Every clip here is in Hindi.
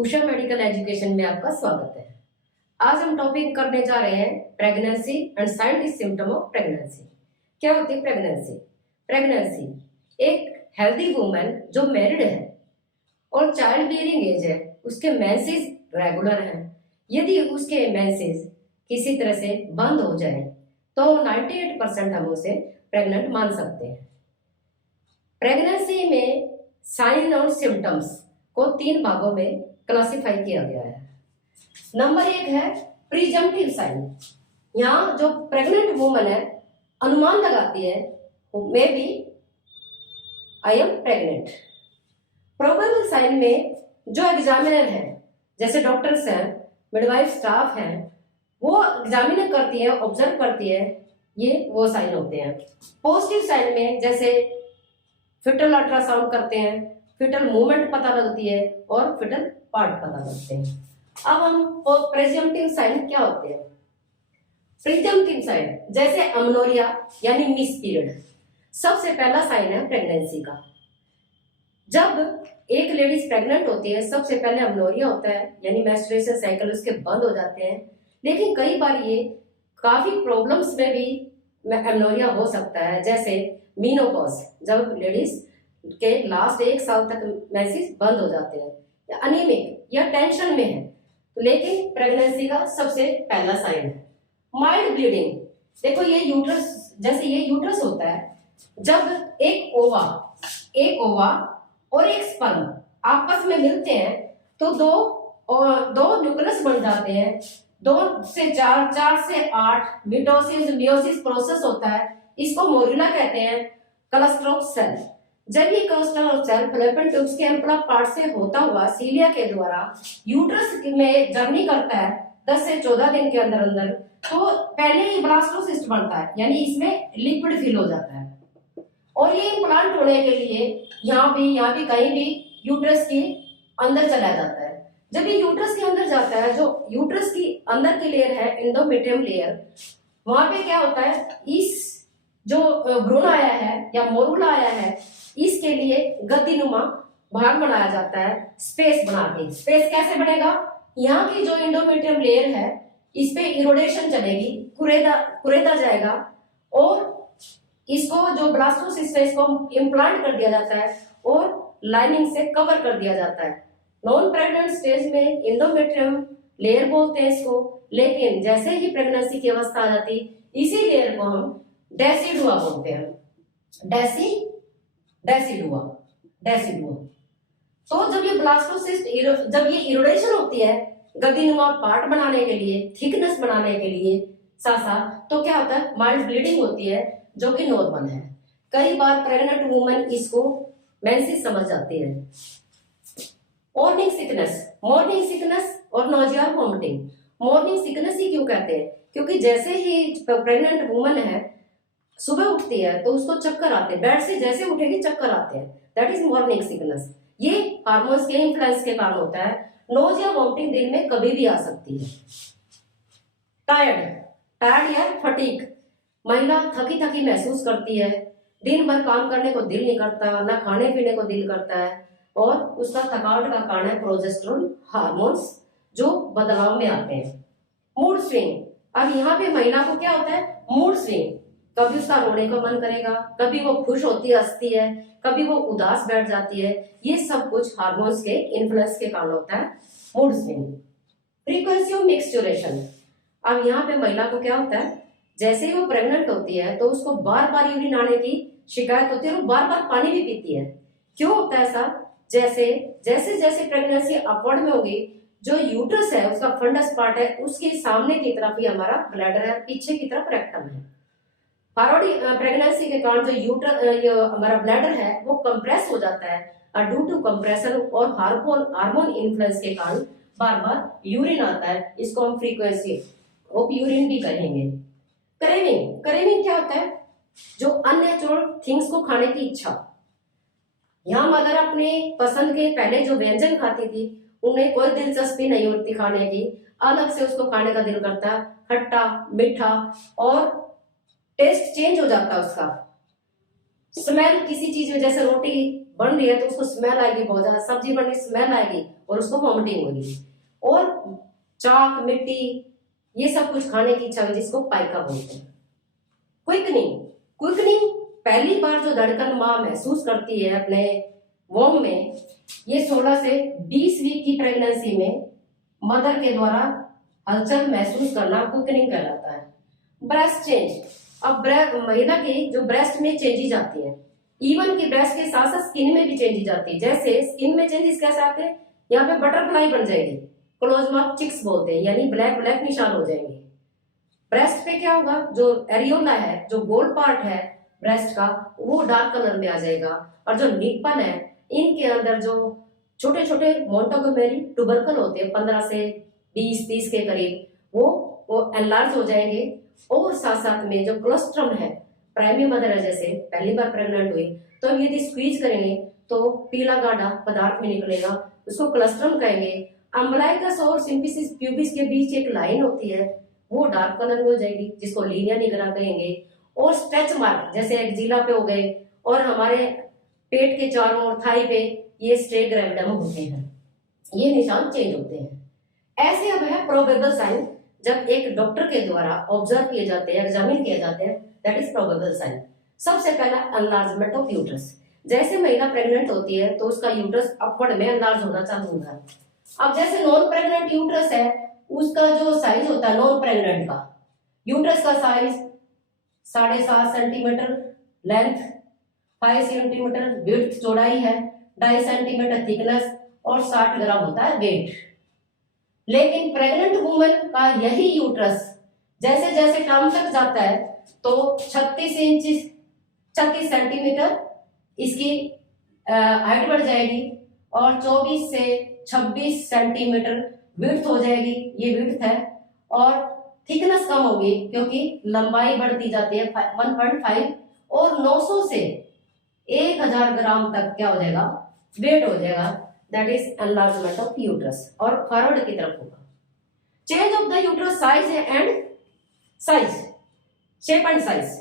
उषा मेडिकल एजुकेशन में आपका स्वागत है। आज हम टॉपिक करने जा रहे हैं pregnancy and scientific symptom of pregnancy. क्या होती है प्रेगनेंसी? प्रेगनेंसी एक हेल्दी वुमन जो मैरिड है और चाइल्ड बियरिंग एज है, उसके मेंसेस रेगुलर हैं। यदि उसके मेंसेस किसी तरह से बंद हो जाए तो 98% हम उसे प्रेग्नेंट मान सकते हैं। प्रेगनेंसी में साइन और सिम्टम्स को 3 भागों में क्लासिफाई किया गया है। नंबर 1 है प्रीजम्पटिव साइन। यहाँ जो प्रेग्नेंट वुमन है अनुमान लगाती है maybe I am pregnant. Probable sign में जो एग्जामिनर है, जैसे डॉक्टर्स हैं, मिडवाइफ स्टाफ हैं, वो एग्जामिनर करती है, ऑब्जर्व करती है, ये वो साइन होते हैं। पॉजिटिव साइन में जैसे फिटल अल्ट्रासाउंड करते हैं, फिटल मूवमेंट पता लगती है और फिटल पार्ट पता लगते हैं। अब हम प्रेजम्पटिव साइन क्या होते हैं? प्रीजम्पटिव साइन जैसे अमनोरिया यानी मिस पीरियड सबसे पहला साइन है प्रेगनेंसी का। जब एक लेडीज प्रेग्नेंट होती है सबसे पहले अमनोरिया होता है, यानी मेंस्ट्रुएशन साइकिल उसके बंद हो जाते हैं। लेकिन कई बार ये काफी प्रॉब्लम्स में भी अमनोरिया हो सकता है, जैसे मीनोपॉज, जब लेडीज के लास्ट 1 साल तक मेंसेस बंद हो जाते हैं, या अनीमिक या टेंशन में है। लेकिन प्रेगनेंसी का सबसे पहला साइन है माइल्ड ब्लीडिंग। देखो ये यूट्रस, जैसे ये यूट्रस होता है, जब एक ओवा और एक स्पर्म आपस में मिलते हैं तो दो न्यूक्लियस बन जाते हैं। 2 से 4, 4 से 8 मिटोसिस मियोसिस प्रोसेस होता है। इसको मोरुला कहते हैं, क्लस्टर सेल। जब ये क्लस्टर सेल फैलोपियन ट्यूब्स के एम्पला पार्ट से होता हुआ सीलिया के द्वारा यूट्रस में जर्नी करता है 10 से 14 दिन के अंदर अंदर, तो पहले ही ब्लास्टोसिस्ट बनता है, यानी इसमें लिक्विड फिल हो जाता है। और ये इम्प्लांट होने के लिए यहाँ भी कहीं भी यूट्रस के अंदर चला जाता है। जब ये यूट्रस के अंदर जाता है, जो यूट्रस की अंदर की लेयर है एंडोमेट्रियम लेयर, वहां पे क्या होता है, इस जो भ्रूण आया है या मोरुला आया है, इसके लिए गतिनुमा भाग बनाया जाता है स्पेस बना के। स्पेस कैसे बनेगा? यहाँ की जो एंडोमेट्रियम लेयर है इस पे इरोडेशन चलेगी, कुरेदा जाएगा और इसको जो ब्लास्टोसिस्ट है इसको इम्प्लांट कर दिया जाता है और लाइनिंग से कवर कर दिया जाता है। नॉन प्रेग्नेंट स्टेज में एंडोमेट्रियम लेयर बोलते हैं इसको, लेकिन जैसे ही प्रेगनेंसी की अवस्था आ जाती इसी लेयर को हम डेसिडुआ बोलते हैं। डेसिडुआ। तो जब ये ब्लास्टोसिस्ट जब ये इरोडेशन होती है गतिनुमा पार्ट बनाने के लिए, थिकनेस बनाने के लिए साथ, तो क्या होता है, माइल्ड ब्लीडिंग होती है जो कि नॉर्मल है। कई बार प्रेग्नेंट वुमन इसको मेंसेस समझ जाती है। मॉर्निंग सिकनेस और नोजिया वॉमिटिंग। मॉर्निंग सिकनेस ही क्यों कहते हैं? क्योंकि जैसे ही प्रेग्नेंट वुमन है सुबह उठती है तो उसको चक्कर आते हैं, बेड से जैसे उठेगी चक्कर आते हैं, दैट इज मॉर्निंग सिकनेस। ये हार्मोन्स के इन्फ्लुएंस के कारण होता है। नोजिया वॉमिटिंग दिन में कभी भी आ सकती है। टायर्ड या फटीग, महिला थकी महसूस करती है, दिन भर काम करने को दिल नहीं करता, ना खाने पीने को दिल करता है, और उसका थकावट का कारण है प्रोजेस्टेरोन हार्मोन्स जो बदलाव में आते हैं। Mood swing. अब यहाँ पे महिला को क्या होता है, मूड स्विंग, कभी उसका रोने का मन करेगा, कभी वो खुश होती हंसती है, कभी वो उदास बैठ जाती है। ये सब कुछ हार्मोन्स के इन्फ्लुएंस के कारण होता है mood swing. Frequency of micturition. अब यहाँ पे महिला को क्या होता है, जैसे ही वो प्रेग्नेंट होती है तो उसको बार बार यूरिन आने की शिकायत होती है और बार बार पानी भी पीती है। क्यों होता है ऐसा? जैसे प्रेगनेंसी अपवर्ड में होगी, जो यूट्रस है उसका फंडस पार्ट है उसके सामने की तरफ ही हमारा ब्लैडर है, पीछे की तरफ रेक्टम है। फॉरवर्ड प्रेगनेंसी के कारण जो हमारा ब्लैडर है वो कंप्रेस हो जाता है ड्यू टू कंप्रेशन और हार्मोन इन्फ्लुएंस के कारण बार बार यूरिन आता है। इसको हम फ्रीक्वेंसी ऑफ यूरिन भी कहेंगे। क्रेविंग क्या होता है? जो अननेचुरल थिंग्स को खाने की इच्छा। यहाँ मदर अपने पसंद के पहले जो व्यंजन खाती थी उन्हें कोई दिलचस्पी नहीं होती खाने की, अलग से उसको खाने का दिल करता है, खट्टा मीठा, और टेस्ट चेंज हो जाता है उसका। स्मेल किसी चीज में, जैसे रोटी बन रही है तो उसको स्मेल आएगी, बहुत ज्यादा सब्जी बन रही स्मेल आएगी और उसको वॉमिटिंग होगी, और चाक मिट्टी ये सब कुछ खाने की इच्छा होगी, जिसको पाइका बोलते हैं। क्विकनिंग, क्विकनिंग पहली बार जो धड़कन माँ महसूस करती है अपने वोम में, ये 16 से 20 वीक की प्रेगनेंसी में मदर के द्वारा हलचल महसूस करना क्विकनिंग कहलाता है। ब्रेस्ट चेंज, अब महिला की जो ब्रेस्ट में चेंजेस आती है, इवन की ब्रेस्ट के साथ साथ स्किन में भी चेंजेस आती है। जैसे स्किन में चेंजेस कैसे आते हैं, यहाँ पे बटरफ्लाई बन जाएगी, क्लोज मार्क चिक्स बोलते हैं, यानी ब्लैक ब्लैक निशान हो जाएंगे। ब्रेस्ट पे क्या होगा, जो एरियोला है, जो गोल्ड पार्ट है ब्रेस्ट का, वो डार्क कलर में आ जाएगा, और जो निप्पल है इनके अंदर जो छोटे छोटे मोंटोगोमेरी ट्यूबरकल होते हैं 15 से 20-30 के करीब, वो एनलार्ज हो जाएंगे। और साथ साथ में जो कोलेस्ट्रम है, प्राइमरी मदर है, जैसे पहली बार प्रेग्नेंट हुई तो यदि स्क्वीज करेंगे तो पीला गाढ़ा पदार्थ में निकलेगा, उसको कोलेस्ट्रम कहेंगे। अम्बलाइकस और सिम्फिसिस प्यूबिस के बीच एक लाइन होती है, वो डार्क कलर में हो जाएगी, जिसको लीनिया निग्रा कहेंगे। और स्ट्रेच मार्क जैसे एक्जिला पे हो गए, और हमारे पेट के चारों ओर थाई पे ये स्ट्रेट ग्रेविडम होते हैं, ये निशान चेंज होते हैं। ऐसे अब है प्रोबेबल साइन, जब एक डॉक्टर के द्वारा ऑब्जर्व किए जाते हैं, एग्जामिन किए जाते हैं, दैट इज प्रोबेबल साइन। सबसे पहला एनलार्जमेंट ऑफ यूट्रस, जैसे महिला प्रेग्नेंट होती है तो उसका यूट्रस अपवर्ड में एनलार्ज होना चालू होता है। अब जैसे नॉन प्रेग्नेंट यूट्रस है, उसका जो साइज होता है नॉन प्रेग्नेंट का यूट्रस का size 7.5 centimetre length, 5 centimetre width चौड़ाई है, 2.5 सेंटीमीटर थिकनेस और 60 ग्राम होता है वेट। लेकिन प्रेग्नेंट वुमन का यही यूट्रस जैसे जैसे टाइम तक जाता है तो 36 सेंटीमीटर इसकी हाइट बढ़ जाएगी, और 24 से 26 सेंटीमीटर विड्थ हो जाएगी, ये विड्थ है। और थिकनेस कम होगी क्योंकि लंबाई बढ़ती जाती है 1.5, और 900 से 1000 ग्राम तक क्या हो जाएगा, वेट हो जाएगा। That is enlargement of uterus, और फॉरवर्ड की तरफ होगा। Change of the uterus size and size, shape and size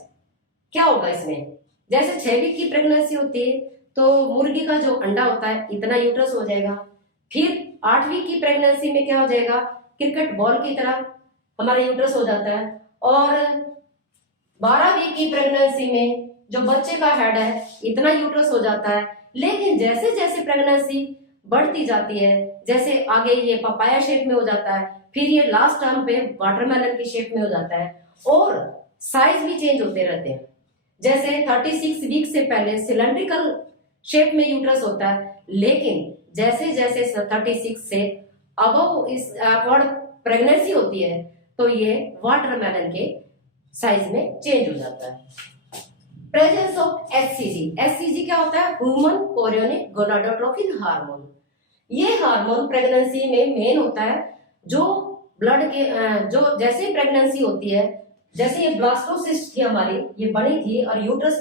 क्या होगा इसमें, जैसे 6 वीक की प्रेगनेंसी होती है तो मुर्गी का जो अंडा होता है इतना यूट्रस हो जाएगा। फिर 8 वीक की प्रेगनेंसी में क्या हो जाएगा, क्रिकेट बॉल की तरह हमारा यूट्रस हो जाता है। और 12 वीक की प्रेगनेंसी में जो बच्चे का हेड है इतना यूट्रस हो जाता है। लेकिन जैसे जैसे प्रेगनेंसी बढ़ती जाती है, जैसे आगे ये पपाया शेप में हो जाता है, फिर ये लास्ट टर्म पे वाटरमेलन की शेप में हो जाता है, और साइज भी चेंज होते रहते हैं। जैसे 36 वीक से पहले सिलेंड्रिकल शेप में यूट्रस होता है, लेकिन जैसे जैसे 36 से अबव इस प्रेगनेंसी होती है तो ये वाटरमेलन के साइज में चेंज हो जाता है। प्रेजेंस ऑफ एचसीजी, एचसीजी क्या होता है, ह्यूमन कोरियोनिक गोनाडोट्रोपिन हार्मोन। ये हार्मोन प्रेगनेंसी में मेन होता है, जो ब्लड के जो जैसे प्रेगनेंसी होती है, जैसे ये ब्लास्टोसिस्ट थी हमारी, ये बनी थी, और यूट्रस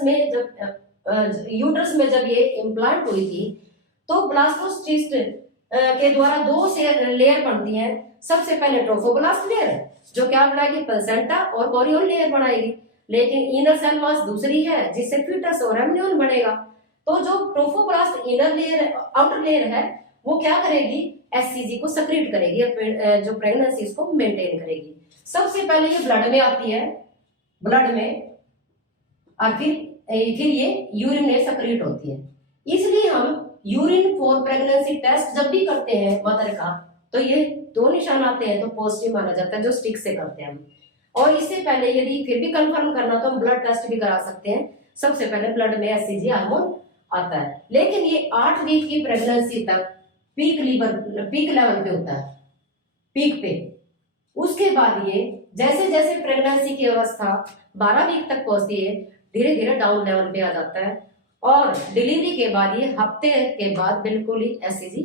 में जब ये इम्प्लांट हुई थी तो ब्लास्टोसिस्ट के द्वारा 2 लेयर बनती हैं। सबसे पहले ट्रोफोब्लास्ट लेयर जो क्या बनाएगी, प्लेसेंटा और कोरियोन लेयर बनाएगी, लेकिन इनर सेल मास दूसरी है जिससे फीटस और एम्ब्रियोन बनेगा। तो जो trophoblast inner layer outer layer है वो क्या करेगी, एचसीजी को सक्रिएट करेगी, जो प्रेगनेंसी को मेंटेन करेगी। सबसे पहले ये ब्लड में आती है, ब्लड में, और फिर ये यूरिन में सक्रिएट होती है। इसलिए हम यूरिन फॉर प्रेगनेंसी टेस्ट जब भी करते हैं मदर का, तो ये 2 निशान आते हैं तो पॉजिटिव माना जाता है, जो स्टिक से करते हैं हम। और इससे पहले यदि फिर भी कंफर्म करना तो हम ब्लड टेस्ट भी करा सकते हैं। सबसे पहले ब्लड में एचसीजी हार्मोन आता है, लेकिन ये 8 वीक की प्रेगनेंसी तक पीक लेवल पे होता है, पीक पे। उसके बाद ये जैसे जैसे प्रेगनेंसी की अवस्था 12 वीक तक पहुंचती है, धीरे धीरे डाउन लेवल पे आ जाता है, और डिलीवरी के बाद ये हफ्ते के बाद बिल्कुल ही एचसीजी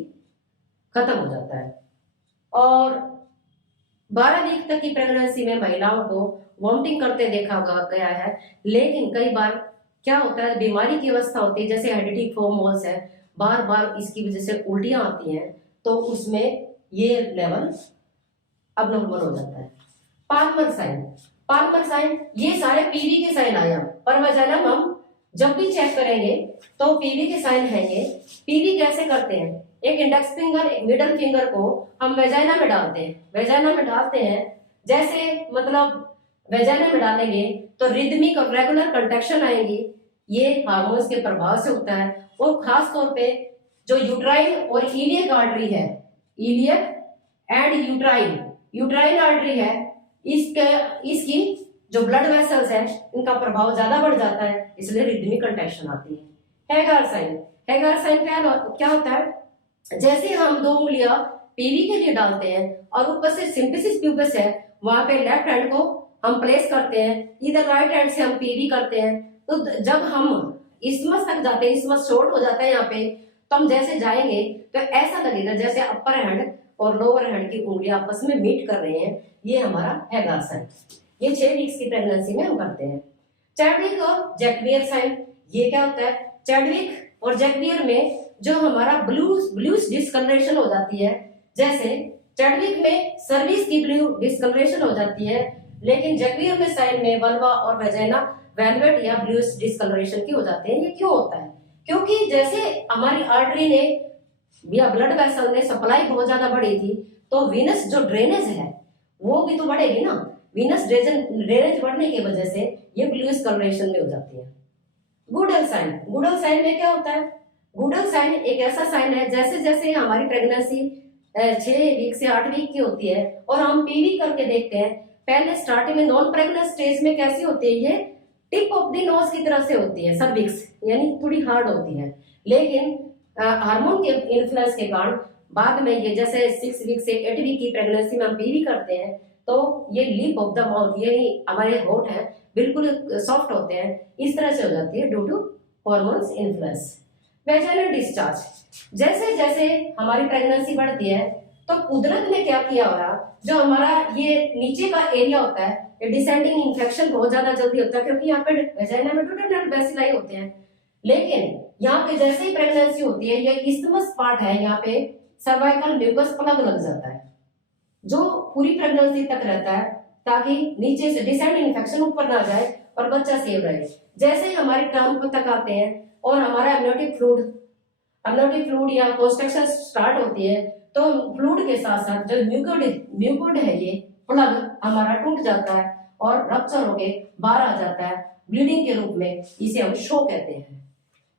खत्म हो जाता है। और 12 वीक तक की प्रेगनेंसी में महिलाओं को वॉमिटिंग करते देखा गया है, लेकिन कई बार क्या होता है, बीमारी की अवस्था होती है, जैसे हेडेटिक फोमोल्स है, बार बार इसकी वजह से उल्टियां आती हैं, तो उसमें ये लेवल अब नॉर्मल हो जाता है। पाल्मर साइन, पाल्मर साइन ये सारे पीवी के साइन आए, पर वजनम हम जब भी चेक करेंगे तो पीवी के साइन है। ये पीवी कैसे करते हैं, एक इंडेक्स फिंगर एक मिडल फिंगर को हम वेजाइना में डालते हैं, वेजाइना में डालते हैं, जैसे मतलब वेजाइना में डालेंगे तो रिदमिक और रेगुलर कंट्रैक्शन आएंगी। ये हार्मोन्स के प्रभाव से होता है। और खास तौर पे जो यूट्राइन और इलियक आर्टरी है, इलियक एंड यूट्राइन आर्टरी है, इसकी जो ब्लड वेसल्स है इनका प्रभाव ज्यादा बढ़ जाता है, इसलिए रिदमिक कंट्रैक्शन आती है। हैगार साइन, हैगार साइन क्या होता है, जैसे हम दो उंगलियां पीवी के लिए डालते हैं और ऊपर से सिंफिसिस प्यूबिस है, वहां पे लेफ्ट हैंड को हम प्लेस करते हैं, इधर राइट हैंड से हम पीवी करते हैं। तो जब हम इसमस तक जाते हैं, इसमस शॉर्ट हो जाता है यहाँ पे, तो हम जैसे जाएंगे तो ऐसा लगेगा जैसे अपर हैंड और लोअर हैंड की उंगलियां आपस में मीट कर रहे हैं। ये हमारा हैगार साइन, ये 6 वीक्स की प्रेगनेंसी में हम करते हैं। चैडविक और जैकबियर साइन, ये क्या होता है, चैडविक और जैकबियर में जो हमारा ब्लूस डिस्कलरेशन हो जाती है, जैसे चैडविक में सर्विस की ब्लू डिस्कलरेशन हो जाती है, लेकिन जैकबियर में साइन में वल्वा और वेजाइना वेलवेट या ब्लूस डिस्कलरेशन की हो जाते हैं। ये क्यों होता है, क्योंकि जैसे हमारी आर्टरी ने या ब्लड वेसल ने सप्लाई बहुत ज्यादा बढ़ी थी, तो वीनस जो ड्रेनेज है वो भी तो बढ़ेगी ना, वीनस ड्रेनेज बढ़ने की वजह से ये ब्लूइश कलरेशन में हो जाती है। गुडल साइन, गुडल साइन में क्या होता है, गुडल साइन एक ऐसा साइन है, जैसे जैसे हमारी प्रेगनेंसी 6 वीक से 8 वीक की होती है और हम पीवी करके देखते हैं, पहले स्टार्टिंग में नॉन प्रेग्नेंट स्टेज में कैसी होती है, ये टिप ऑफ द नोज की तरह से होती है, सर्विक्स यानी थोड़ी हार्ड होती है, लेकिन हार्मोन के इन्फ्लुएंस के कारण बाद में ये जैसे 6 वीक से 8 वीक की प्रेगनेंसी में हम पीवी करते हैं तो ये लिप ऑफ द माउथ यानी हमारे होठ है बिल्कुल सॉफ्ट होते हैं, इस तरह से हो जाती है due to hormones influence. Vaginal discharge, जैसे जैसे हमारी प्रेगनेंसी बढ़ती है तो कुदरत ने क्या किया हुआ, जो हमारा ये नीचे का एरिया होता है, ये डिसेंडिंग इन्फेक्शन बहुत ज्यादा जल्दी होता है, क्योंकि यहाँ पे वेजाइना में टू बेसिलाई होते हैं, लेकिन यहाँ पे जैसे ही प्रेगनेंसी होती है ये इस्थमस पार्ट है, यहाँ पे सर्वाइकल म्यूकस प्लग लग जाता है जो पूरी प्रेगनेंसी तक रहता है, ताकि नीचे से डिसेंडिंग इन्फेक्शन ऊपर ना जाए और बच्चा सेव रहे। जैसे ही हमारी टर्म तक आते हैं और हमारा एमनियोटिक फ्लूइड या कंस्ट्रक्शन स्टार्ट होती है, तो फ्लूइड के साथ साथ जो म्यूकोड है ये प्लग हमारा टूट जाता है और रप्चर होके बाहर आ जाता है ब्लीडिंग के रूप में, इसे हम शो कहते हैं।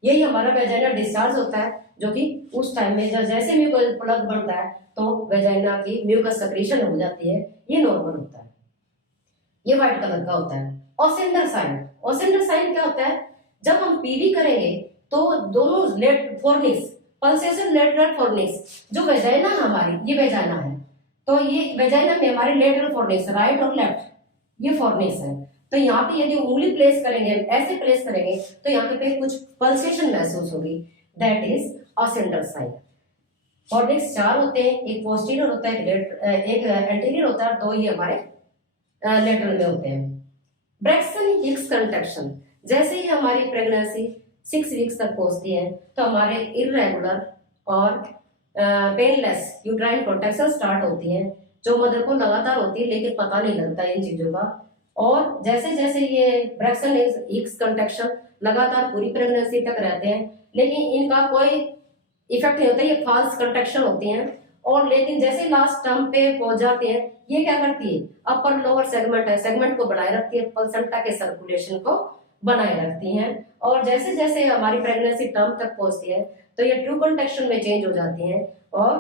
यही हमारा वेजाइनल डिस्चार्ज होता है, जो कि उस टाइम में जैसे म्यूकोस प्लग बनता है तो वेजाइना की म्यूकस सेक्रेशन हो जाती है, ये नॉर्मल होता है। ये व्हाइट कलर का होता है। ओसेंडर साइन, ओसेंडर साइन क्या होता है, जब हम पीवी करेंगे तो दोनों lat fornix pulsation lateral fornix, जो वेजाइना हमारी ये वेजाइना है, तो ये वेजाइना में हमारे लेटरल फोर्निक्स राइट और लेफ्ट ये फोर्निक्स है, तो यहाँ पे यदि उंगली प्लेस करेंगे ऐसे प्लेस करेंगे तो यहाँ पे कुछ पल्सेशन महसूस होगी, दैट इज ओसेंडर साइन। फोर्निक्स 4 होते हैं, एक पोस्टीरियर होता है, एक एंटीरियर होता है, 2 ये हमारे लेटरल में होते हैं। ब्रैक्सन हिक्स कंट्रैक्शन, जैसे ही हमारी प्रेगनेंसी 6 वीक्स तक पहुंचती है तो हमारे इररेगुलर और पेनलेस यूट्राइन कॉन्ट्रैक्शन स्टार्ट होती हैं, जो मदर को लगातार होती है लेकिन पता नहीं लगता इन चीजों का। और जैसे जैसे ये ब्रैक्सन हिक्स कंट्रैक्शन लगातार पूरी प्रेगनेंसी तक रहते हैं, लेकिन इनका कोई इफेक्ट नहीं होता, ये फॉल्स कंट्रैक्शन होती हैं। और लेकिन जैसे लास्ट टर्म पे पहुंच जाते हैं, ये क्या करती है, अपर लोअर सेगमेंट है, सेगमेंट को बनाए रखती है, प्लेसेंटा के सर्कुलेशन को बनाए रखती हैं। और जैसे जैसे हमारी प्रेगनेंसी टर्म तक पहुंचती है तो ये ट्रू कंट्रैक्शन में चेंज हो जाती हैं। और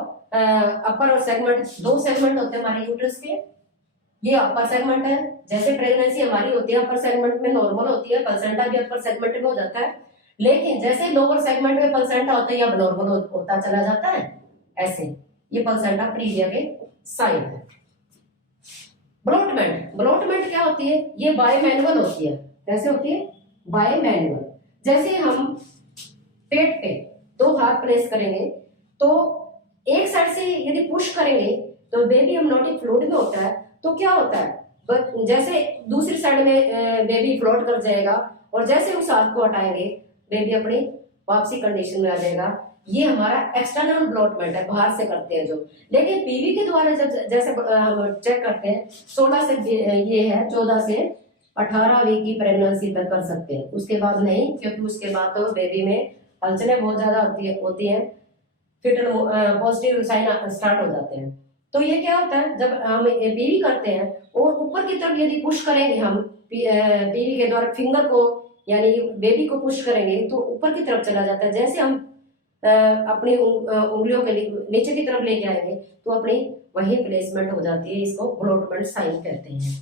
अपर और सेगमेंट, 2 सेगमेंट होते हैं हमारे यूट्रस के, ये अपर सेगमेंट है, जैसे प्रेगनेंसी हमारी होती है अपर सेगमेंट में नॉर्मल होती है, प्लेसेंटा भी अपर सेगमेंट में हो जाता है, लेकिन जैसे लोअर सेगमेंट में प्लेसेंटा होता है अब नॉर्मल होता चला जाता है, ऐसे ये प्लेसेंटा प्रीविया के साइन है। ब्लोटमेंट, ब्लोटमेंट क्या होती है, ये बायमैनुअल होती है। कैसे होती है, बायमैनुअल, जैसे हम पेट पे 2 हाथ प्रेस करेंगे तो एक साइड से यदि पुश करेंगे तो बेबी एमनियोटिक फ्लूइड में होता है, तो क्या होता है, जैसे दूसरी साइड में बेबी फ्लोट कर जाएगा और जैसे उस हाथ को हटाएंगे बेबी अपनी वापसी कंडीशन में आ जाएगा। ये हमारा एक्सटर्नल ब्लोटमेंट है, बाहर से करते हैं जो। लेकिन पीवी के द्वारा जब जैसे हम चेक करते हैं 16 से ये है 14 से 18 वीक की प्रेगनेंसी तक कर सकते हैं, उसके बाद नहीं, क्योंकि उसके बाद तो बेबी में हलचलें बहुत ज्यादा होती है फिटल पॉजिटिव साइन स्टार्ट हो जाते हैं। तो ये क्या होता है, जब हम पीवी करते हैं और ऊपर की तरफ यदि पुश करेंगे हम पीवी के द्वारा फिंगर को यानी बेबी को पुश करेंगे तो ऊपर की तरफ चला जाता है। जैसे हम अपनी उंगलियों के नीचे की तरफ लेके आएंगे तो अपनी वही प्लेसमेंट हो जाती है। इसको ब्लॉटमेंट साइन कहते हैं।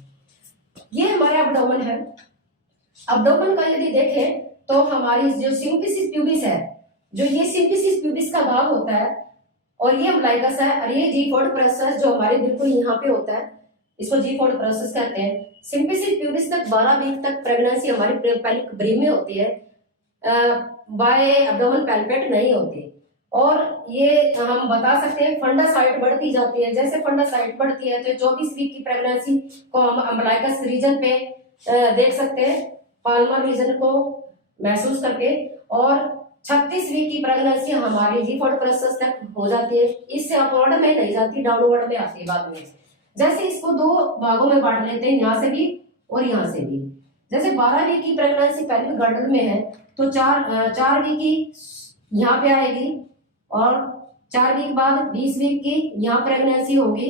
ये हमारे अब्डोमेन है। अब्डोमेन का यदि देखें तो हमारी जो सिम्फिसिस प्यूबिस है, जो ये सिम्फिसिस प्यूबिस का भाग होता है और ये अम्बिलिकस है और ये जी फोर्ड प्रोसेस जो हमारे बिल्कुल यहाँ पे होता है, इसको जी फोर्ड प्रोसेस कहते हैं। सिम्फिसिस प्यूबिस तक 12 वीक तक प्रेगनेंसी हमारी पेल्विक ब्रीम में होती है, बाय एब्डोमेन पैल्पेट नहीं होती। और ये हम बता सकते हैं फंडस हाइट बढ़ती जाती है। जैसे फंडस हाइट बढ़ती है तो 24 वीक की प्रेगनेंसी को हम अम्बिलिकस रीजन पे देख सकते हैं, पाल्मर रीजन को महसूस करके। और 36 वीक की प्रेगनेंसी हमारी जी फोर्ड प्रोसेस तक हो जाती है। इससे अपवर्ड में नहीं जाती, डाउनवर्ड में आती है बाद में। जैसे इसको दो भागों में बांट लेते हैं, यहाँ से भी और यहाँ से भी। जैसे 12 वीक की प्रेगनेंसी पेल्विक गर्डल में है तो 4 वीक की यहाँ पे आएगी और 4 वीक बाद 20 वीक की यहाँ प्रेगनेंसी होगी।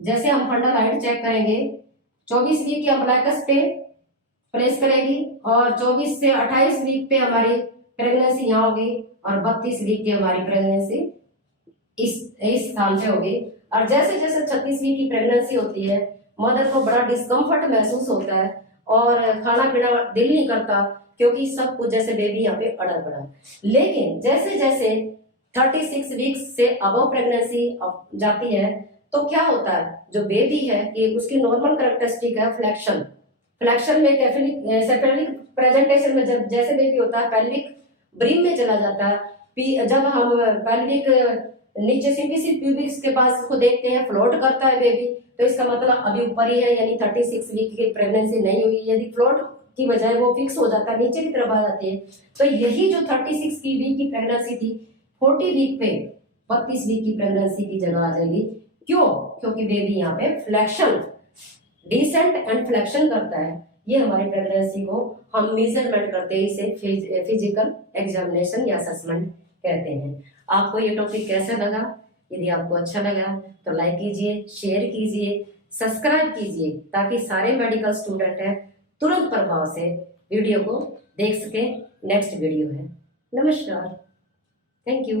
जैसे हम फंडल हाइट चेक करेंगे 24 वीक की अम्बिलिकस पे प्लेस करेगी और 24 से 28 वीक पे हमारी प्रेगनेंसी यहाँ होगी और 32 वीक की हमारी प्रेगनेंसी इस स्थान पे होगी। और जैसे जैसे 36 वीक की प्रेगनेंसी होती है मदर को बड़ा डिस्कम्फर्ट महसूस होता है और खाना पीना दिल नहीं करता, क्योंकि सब कुछ जैसे बेबी यहाँ पे अड़ा पड़ा। लेकिन जैसे जैसे 36 वीक से अबव प्रेगनेंसी जाती है तो क्या होता है, जो बेबी है ये उसकी नॉर्मल कैरेक्टरिस्टिक है फ्लेक्शन। फ्लेक्शन में सेफेलिक प्रेजेंटेशन में जब जैसे बेबी होता है पेल्विक ब्रीम में चला जाता है। जब हम पेल्विक नीचे सिम्फिसिस प्यूबिस के पास इसको देखते हैं फ्लोट करता है बेबी, तो इसका मतलब अभी ऊपर ही है, यानी 36 वीक की प्रेगनेंसी नहीं हुई। यदि फ्लोट की बजाय वो फिक्स हो जाता है, नीचे की तरफ आ जाती है, तो यही जो 36 की वीक की प्रेगनेंसी थी 40 वीक पे 32 वीक की प्रेगनेंसी की जगह आ जाएगी। क्यों? क्योंकि बेबी यहाँ पे फ्लेक्शन डिसेंट एंड फ्लेक्शन करता है। ये हमारी प्रेगनेंसी को हम मेजरमेंट करते हैं, इसे फिजिकल एग्जामिनेशन या असेसमेंट कहते हैं। आपको ये टॉपिक कैसा लगा? यदि आपको अच्छा लगा तो लाइक कीजिए, शेयर कीजिए, सब्सक्राइब कीजिए, ताकि सारे मेडिकल स्टूडेंट हैं तुरंत प्रभाव से वीडियो को देख सके। नेक्स्ट वीडियो है। नमस्कार, थैंक यू।